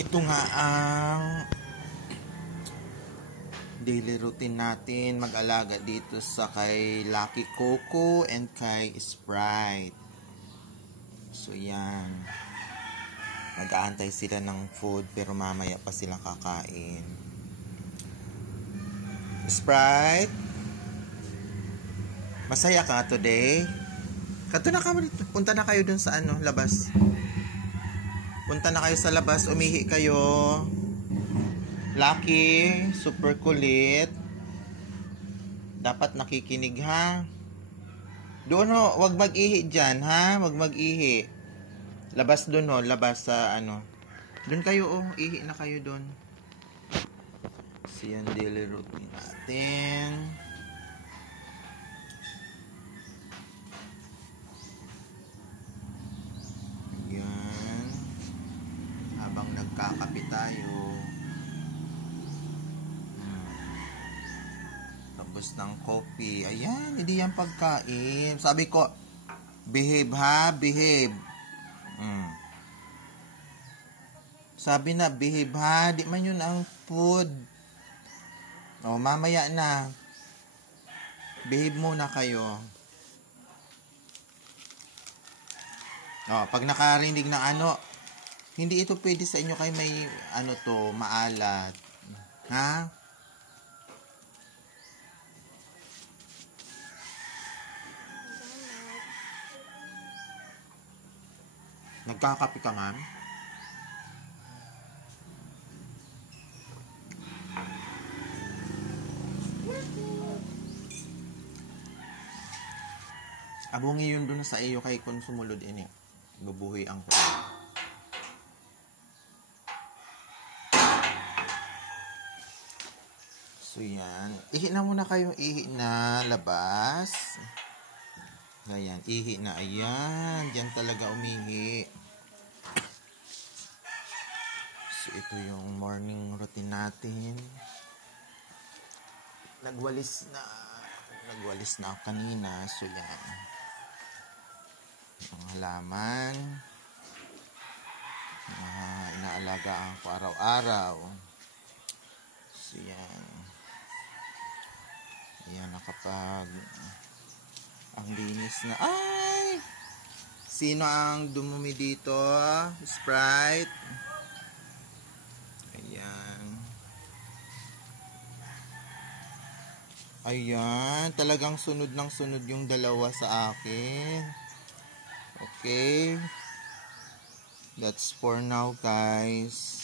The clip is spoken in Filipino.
Ito nga ang daily routine natin, mag-alaga dito sa kay Lucky Coco and kay Sprite. So yan, mag-aantay sila ng food pero mamaya pa sila kakain. Sprite, masaya ka today? Kato na kamo dito. Punta na kayo dun sa labas. Punta na kayo sa labas, umihi kayo. Lucky, super kulit. Dapat nakikinig ha. Doon ho, wag mag-ihi dyan ha. Wag mag-ihi. Labas doon ho, labas sa Doon kayo ihi na kayo doon. So yan, daily routine natin. Yan. Habang nagkakape tayo. Tapos ng coffee. Ayan, hindi yan pagkain. Sabi ko, behave ha, behave. Sabi na, behave ha. Di man yun ang food. Mamaya na. Behave muna kayo. Pag nakarinig ng hindi ito pwede sa inyo kay may maalat. Ha? Nagkakape ka, ma'am? Abungi yun dun sa iyo kay kung sumulod ini. Bubuhay ang ko. So yan. Ihi na muna kayo. Ihi na. Labas. Ayan. Ihi na. Ayan. Diyan talaga umihi. So ito yung morning routine natin. Nagwalis na ako kanina. So yan. Ang halaman na inaalagaan ko araw-araw. So yan. Ayan, nakapag ang linis na. Ay! Sino ang dumumi dito? Sprite. Ayan. Ayan, talagang sunod ng sunod yung dalawa sa akin. Okay. That's for now, guys.